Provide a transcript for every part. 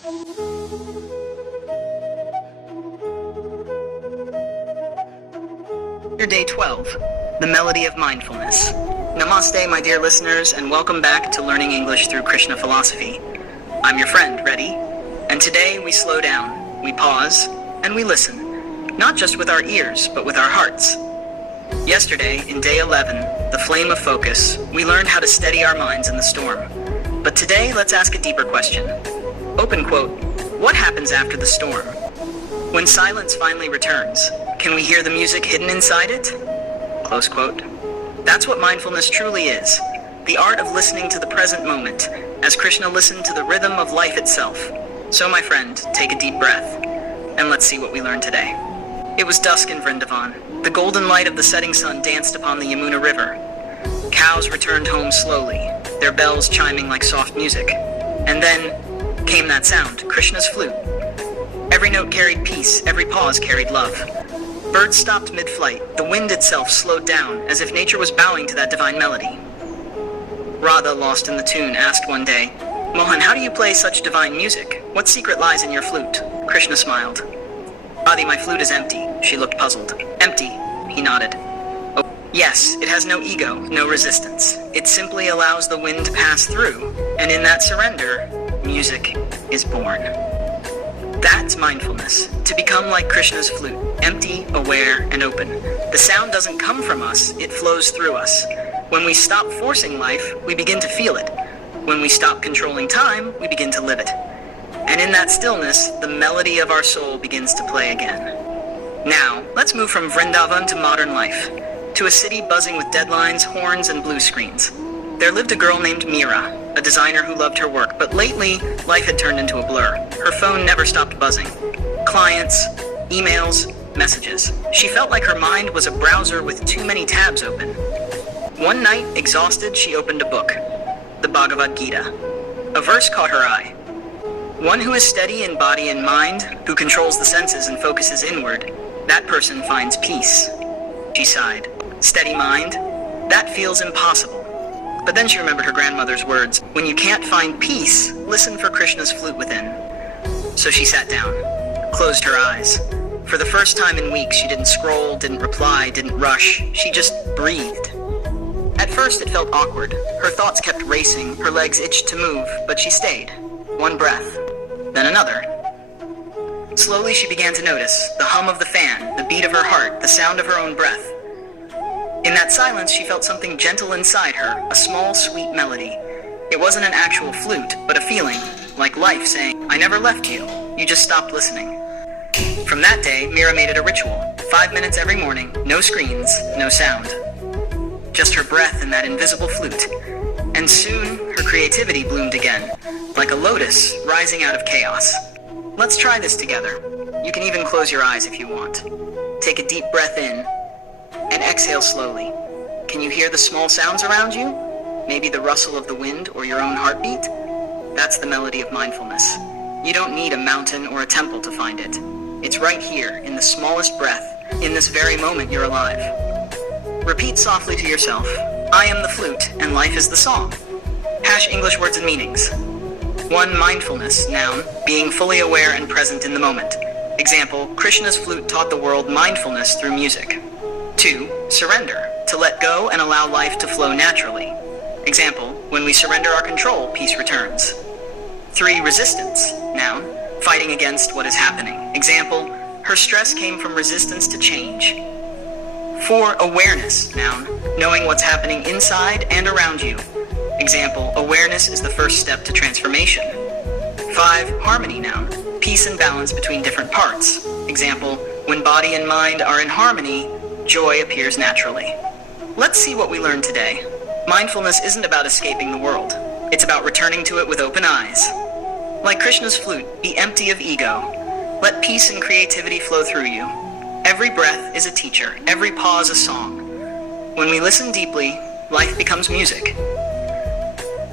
Day 12, the Melody of Mindfulness. Namaste, my dear listeners, and welcome back to Learning English Through Krishna Philosophy. I'm your friend, Reddy, and today we slow down, we pause, and we listen, not just with our ears, but with our hearts. Yesterday, in Day 11, the Flame of Focus, we learned how to steady our minds in the storm. But today, let's ask a deeper question. Open quote, what happens after the storm? When silence finally returns, can we hear the music hidden inside it? Close quote. That's what mindfulness truly is, the art of listening to the present moment, as Krishna listened to the rhythm of life itself. So my friend, take a deep breath, and let's see what we learn today. It was dusk in Vrindavan. The golden light of the setting sun danced upon the Yamuna River. Cows returned home slowly, their bells chiming like soft music. And then came that sound, Krishna's flute. Every note carried peace, every pause carried love. Birds stopped mid-flight, the wind itself slowed down, as if nature was bowing to that divine melody. Radha, lost in the tune, asked one day, Mohan, how do you play such divine music? What secret lies in your flute? Krishna smiled. Adi, my flute is empty. She looked puzzled. Empty, he nodded. Oh, yes, it has no ego, no resistance. It simply allows the wind to pass through, and in that surrender, music is born. That's mindfulness, to become like Krishna's flute, empty, aware, and open. The sound doesn't come from us, it flows through us. When we stop forcing life, we begin to feel it. When we stop controlling time, we begin to live it. And in that stillness, the melody of our soul begins to play again. Now, let's move from Vrindavan to modern life, to a city buzzing with deadlines, horns, and blue screens. There lived a girl named Meera, a designer who loved her work, but lately, life had turned into a blur. Her phone never stopped buzzing. Clients, emails, messages. She felt like her mind was a browser with too many tabs open. One night, exhausted, she opened a book, the Bhagavad Gita. A verse caught her eye. One who is steady in body and mind, who controls the senses and focuses inward, that person finds peace. She sighed. Steady mind? That feels impossible. But then she remembered her grandmother's words, when you can't find peace, listen for Krishna's flute within. So she sat down, closed her eyes. For the first time in weeks, she didn't scroll, didn't reply, didn't rush. She just breathed. At first, it felt awkward. Her thoughts kept racing, her legs itched to move, but she stayed. One breath, then another. Slowly, she began to notice the hum of the fan, the beat of her heart, the sound of her own breath. In that silence, she felt something gentle inside her, a small, sweet melody. It wasn't an actual flute, but a feeling, like life saying, I never left you, you just stopped listening. From that day, Meera made it a ritual. 5 minutes every morning, no screens, no sound. Just her breath and that invisible flute. And soon, her creativity bloomed again, like a lotus rising out of chaos. Let's try this together. You can even close your eyes if you want. Take a deep breath in, and exhale slowly. Can you hear the small sounds around you? Maybe the rustle of the wind or your own heartbeat? That's the melody of mindfulness. You don't need a mountain or a temple to find it. It's right here, in the smallest breath, in this very moment you're alive. Repeat softly to yourself, I am the flute and life is the song. Hash English words and meanings. 1. Mindfulness, noun, being fully aware and present in the moment. Example, Krishna's flute taught the world mindfulness through music. 2. Surrender, to let go and allow life to flow naturally. Example, when we surrender our control, peace returns. 3. Resistance, noun, fighting against what is happening. Example, her stress came from resistance to change. 4. Awareness, noun, knowing what's happening inside and around you. Example, awareness is the first step to transformation. 5. Harmony, noun, peace and balance between different parts. Example, when body and mind are in harmony, joy appears naturally. Let's see what we learned today. Mindfulness isn't about escaping the world. It's about returning to it with open eyes. Like Krishna's flute, be empty of ego. Let peace and creativity flow through you. Every breath is a teacher, every pause a song. When we listen deeply, life becomes music.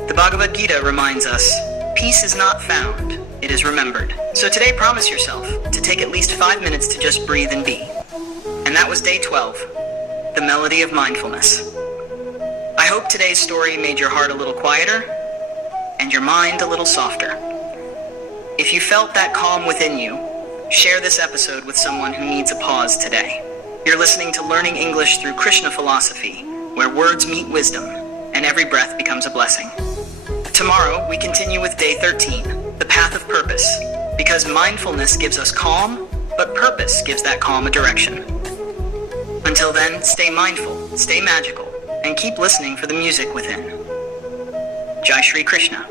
The Bhagavad Gita reminds us, peace is not found, it is remembered. So today promise yourself to take at least 5 minutes to just breathe and be. And that was day 12, the Melody of Mindfulness. I hope today's story made your heart a little quieter and your mind a little softer. If you felt that calm within you, share this episode with someone who needs a pause today. You're listening to Learning English Through Krishna Philosophy, where words meet wisdom, and every breath becomes a blessing. Tomorrow, we continue with Day 13, the Path of Purpose, because mindfulness gives us calm, but purpose gives that calm a direction. Until then, stay mindful, stay magical, and keep listening for the music within. Jai Shri Krishna.